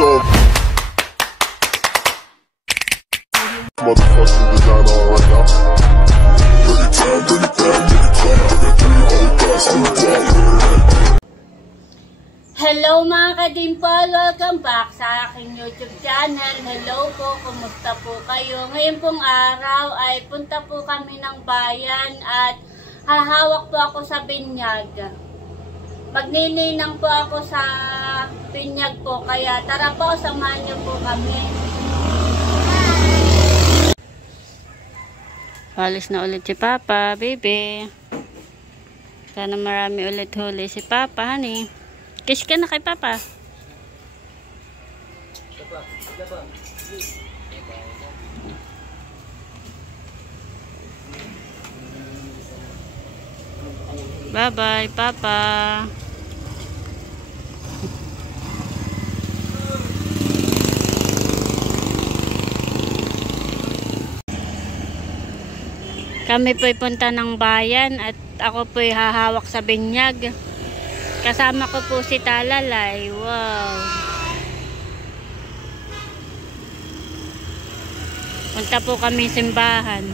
So motherfucking designer right now. Hello mga ka-Dimple! Welcome back sa aking YouTube channel. Hello po, kumusta po kayo? Ngayon pong araw ay punta po kami ng bayan at hahawak po ako sa binyag. Magnininang po ako sa binyag po, kaya tara po, samahan niyo po kami. Alis na ulit si Papa, baby. Sana marami ulit huli si Papa, honey. Kiss ka na kay Papa. Bye-bye, Papa. Kami po'y punta ng bayan at ako po'y hahawak sa binyag. Kasama ko po si Talalay. Wow. Punta po kami simbahan.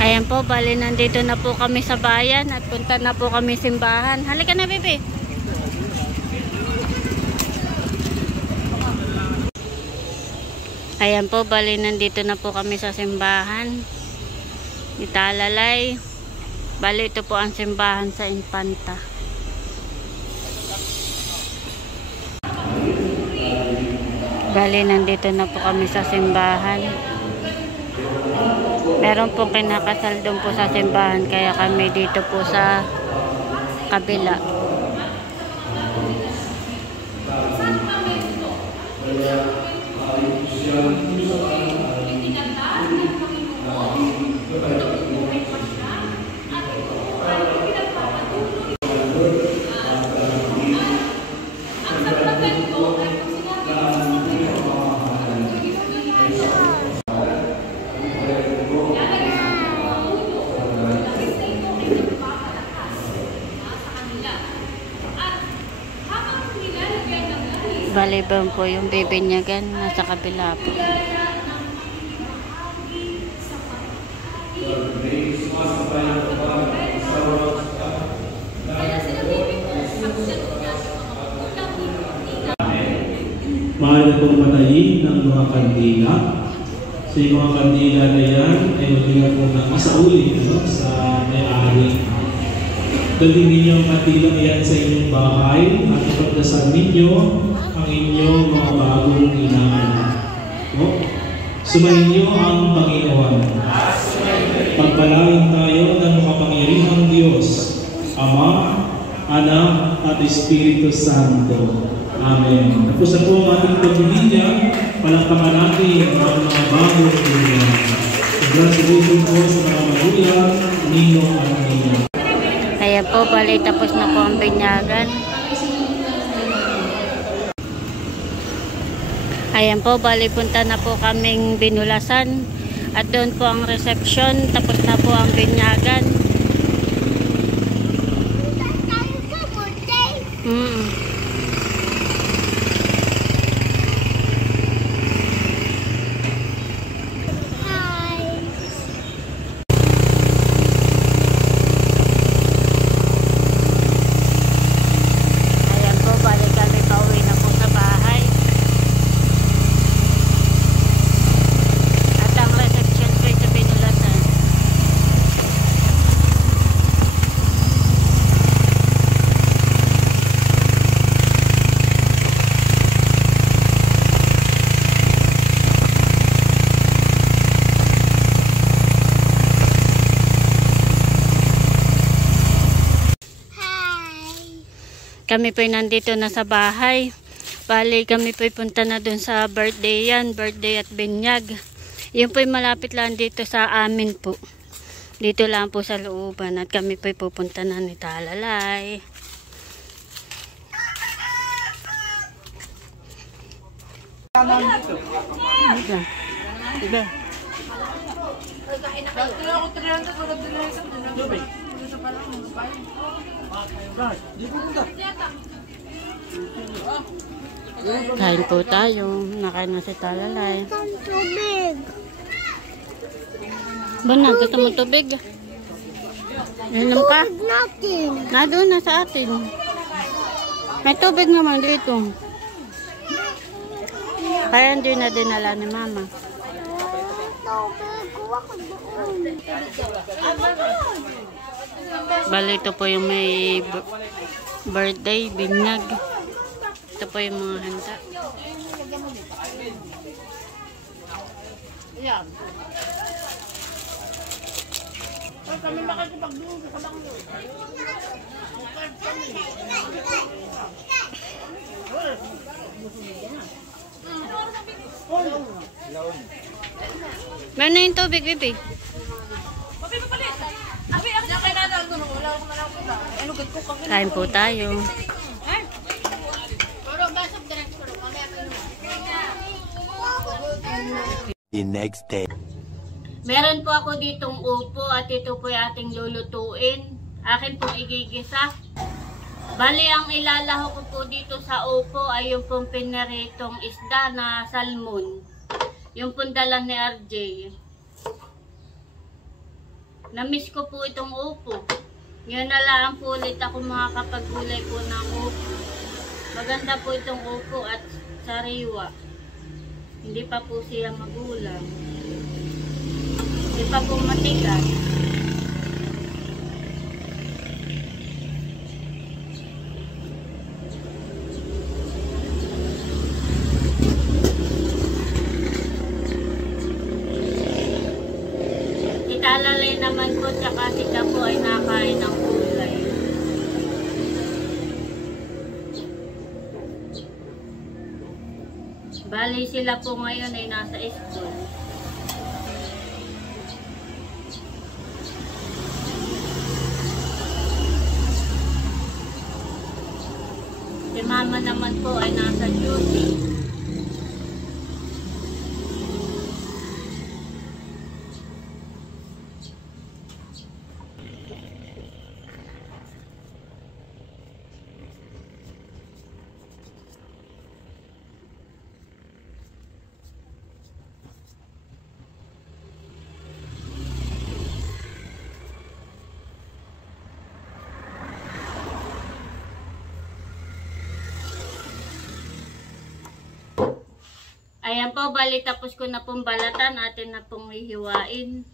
Ayan po, bali nandito na po kami sa bayan at punta na po kami simbahan. Halika na, bebe. Ayan po, bali nandito na po kami sa simbahan ni Talalay. Bali ito po ang simbahan sa Infanta. Bali nandito na po kami sa simbahan. Meron pong kinakasal doon po sa simbahan, kaya kami dito po sa kabila. Balibang po yung bibinyagan, nasa kabila po. Maaari pong patayin ng mga kandila. So yung mga kandila na yan ay magiging po ng isauli sa may-ari. Dalhin ninyo ang kandila yan sa inyong bahay at ipagdasal ninyo ang inyong mga bagong inaanak. Sumayin niyo ang Panginoon. Pagpalain tayo ng makapangyarihang Diyos, Ama, Anak, at Espiritu Santo. Amen. Tapos na po ang ating pagbibinya, palakpakan natin ang mga bagong dunya. Congratulations po sa mga magulang, ninong at ninang. Kaya po, bali tapos na po ang binyagan. Ayan po, bali punta na po kaming binulasan at doon po ang reception, tapos na po ang binyagan. Kami po'y nandito na sa bahay. Bali kami po'y punta na dun sa birthday yan. Birthday at binyag. Yun po'y malapit lang dito sa amin po. Dito lang po sa looban. At kami po'y pupunta na ni Talalay. Iba. Kain po tayo. Nakain na si Talalay. Tubig. Bana, gusto mo tubig? Inom ka? Tubig natin. Nandun na sa atin. May tubig naman dito. Kaya hindi na dinala ni Mama. Tubig. Kuha ko doon. Bali, ito po yung may birthday, binyag. Ito po yung mga handa. Meron na yung tubig, baby. Kain po tayo. The next day. Meron po ako ditong upo at ito po yung ating lulutuin. Akin pong igigisa. Bali, ang ilalaho ko po dito sa upo ay yung pong pinaritong isda na salmon. Yung pong dala ni RJ. Namiss ko po itong upo. Ngayon na lang po ulit ako makakapagulay po ng upo. Maganda po itong upo at sariwa. Hindi pa po siya magulang. Hindi pa po matigas. Italalay naman po tsaka sila po ay nakain ng gulay. Bali sila po ngayon ay nasa school. Si Mama naman po ay nasa duty. Ayan po, bali tapos ko na pong balatan, atin na pong hihiwain.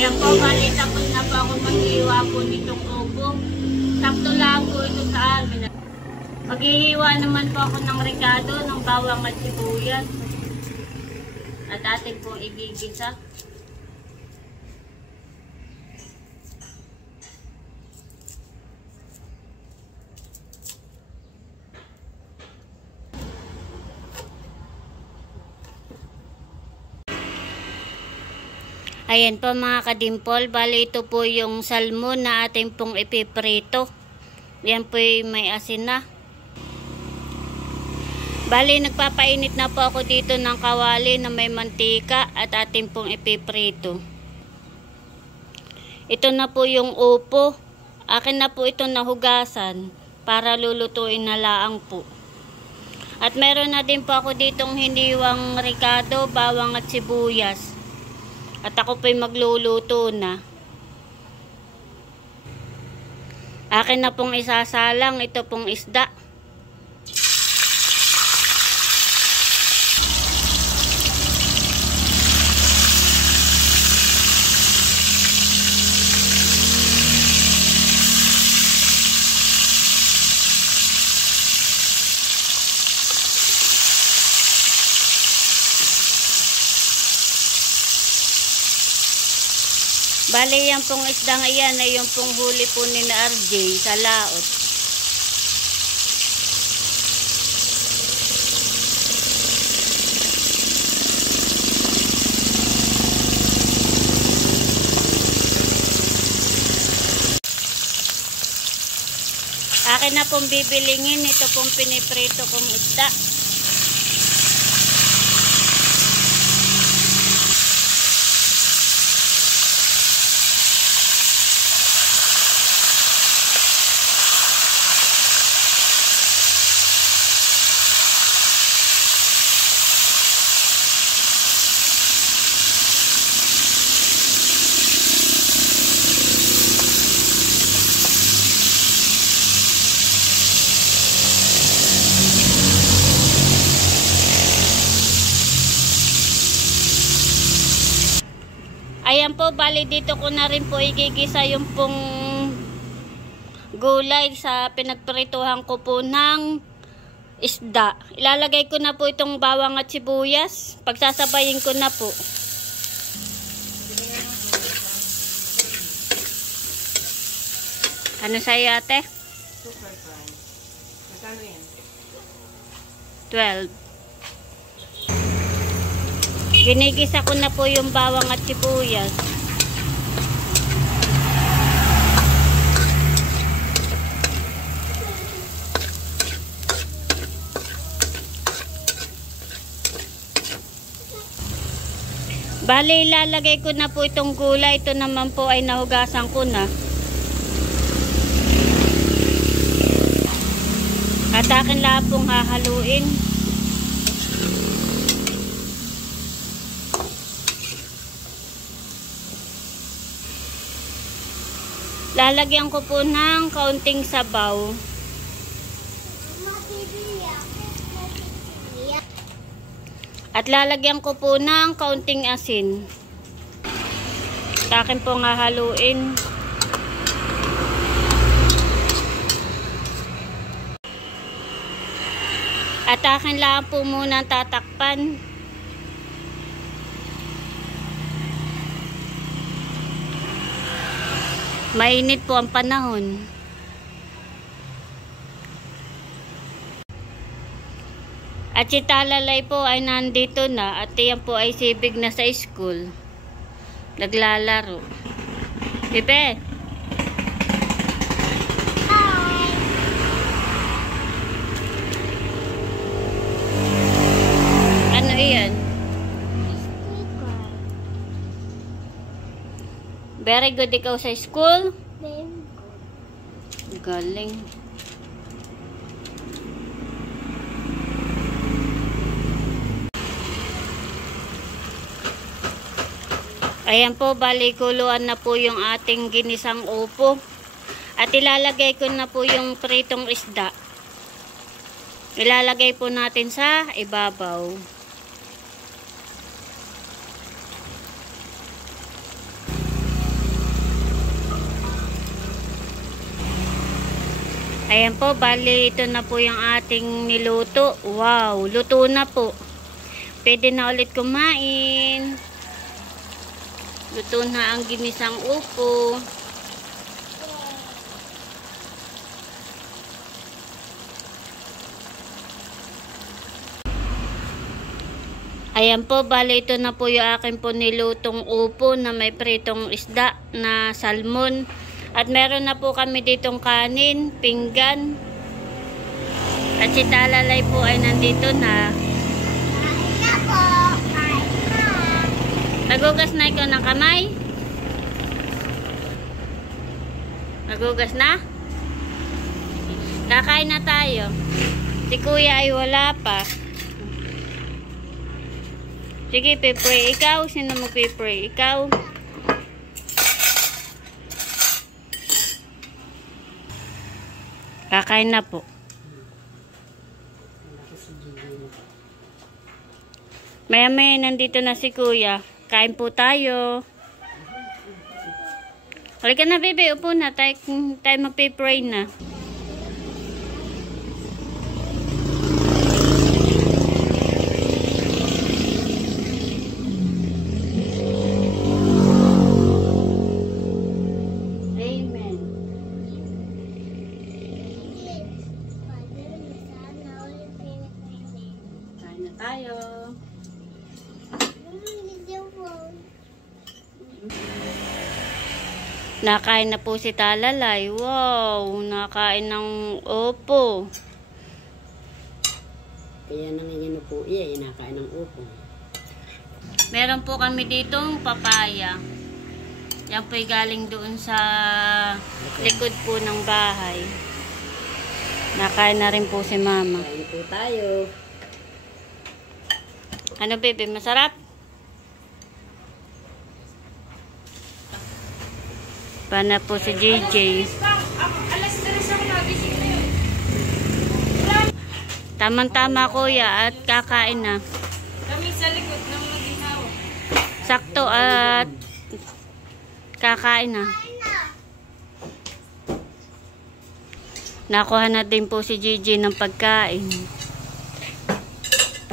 Ayan po, bali tapos na po ako maghihiwa po nitong upo. Sakto lang po ito sa amin. Maghihiwa naman po ako ng rekado, ng bawang at sibuyas. At atin pong igigisa. Ayan po mga kadimpol, bali ito po yung salmon na ating pong ipiprito. Yan po may asin na. Bali nagpapainit na po ako dito ng kawali na may mantika at ating pong ipiprito. Ito na po yung upo. Akin na po ito nahugasan para lulutuin na laang po. At meron na din po ako ditong hiniwang rekado, bawang at sibuyas. At ako po'y magluluto na. Akin na pong isasalang ito pong isda. Bale, yan pong isdang iyan ay yung pong huli po ni na RJ sa laot. akin na pong bibilingin. Ito pong piniprito kong isda. Ayan po, bali dito ko na rin po igigisa yung pong gulay sa pinagprituhan ko po ng isda. Ilalagay ko na po itong bawang at sibuyas. Pagsasabayin ko na po. Ano sa'yo, ate? Super fry. Magkano yan? 12. Ginigisa ko na po yung bawang at sibuyas. Bale, ilalagay ko na po itong gulay. Ito naman po ay nahugasan ko na. At akin lang pong hahaluin. Lalagyan ko po ng kaunting sabaw. At lalagyan ko po ng kaunting asin. Sa akin po nga haluin. At akin lang po muna tatakpan. Mainit po ang panahon. At si Talalay po ay nandito na at yan po ay sibig na sa school. Naglalaro. Pepe! Ano iyan? Very good ikaw sa school? Galing. Ayan po, bali kuluan na po yung ating ginisang upo. At ilalagay ko na po yung pritong isda. Ilalagay po natin sa ibabaw. Ayan po, bali ito na po yung ating niluto. Wow, luto na po. Pwede na ulit kumain. Luto na ang ginisang upo. Ayan po, bali ito na po yung akin po nilutong upo na may pritong isda na salmon. At meron na po kami ditong kanin, pinggan. At si Talalay po ay nandito na. Kain na po. Kain na. Nagugas na ikaw ng kamay? Nagugas na? Kakain na tayo. Si kuya ay wala pa. Sige, pipray ikaw. Sino mo pipray? Ikaw? Kakain na po. Maya-maya nandito na si kuya. Kain po tayo. Halika na, bebe. Upo na. Tayo magpipray na. Tayo. Nakain na po si Talalay. Wow, nakain ng opo. Kaya nangingin po iya, inakain ng upo. Meron po kami ditong papaya. Yan po'y galing doon sa likod po ng bahay. Nakain na rin po si Mama. Kain po tayo. Ano, bebe? Masarap? Pana po si JJ. Tamang-tama, kuya, at kakain na. Kami sa likod ng mag-inaw. Sakto at kakain na. Nakuha na din po si JJ ng pagkain.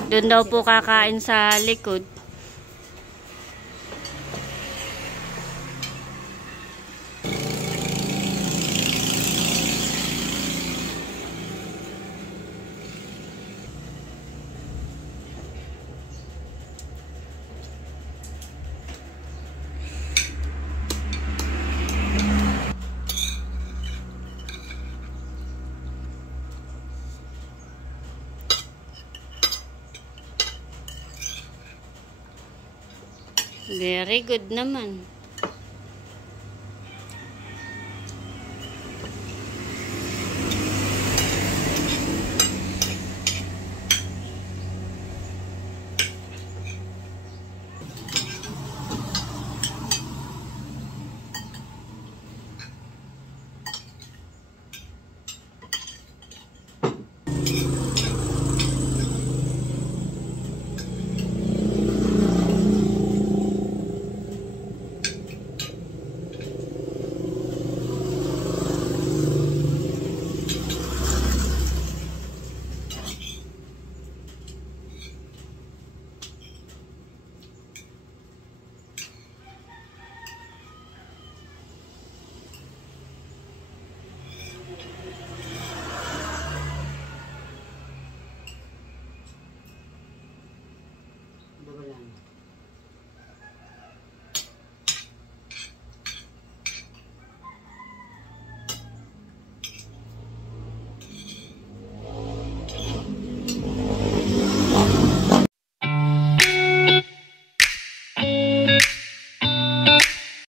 Doon daw po kakain sa likod. Very good naman.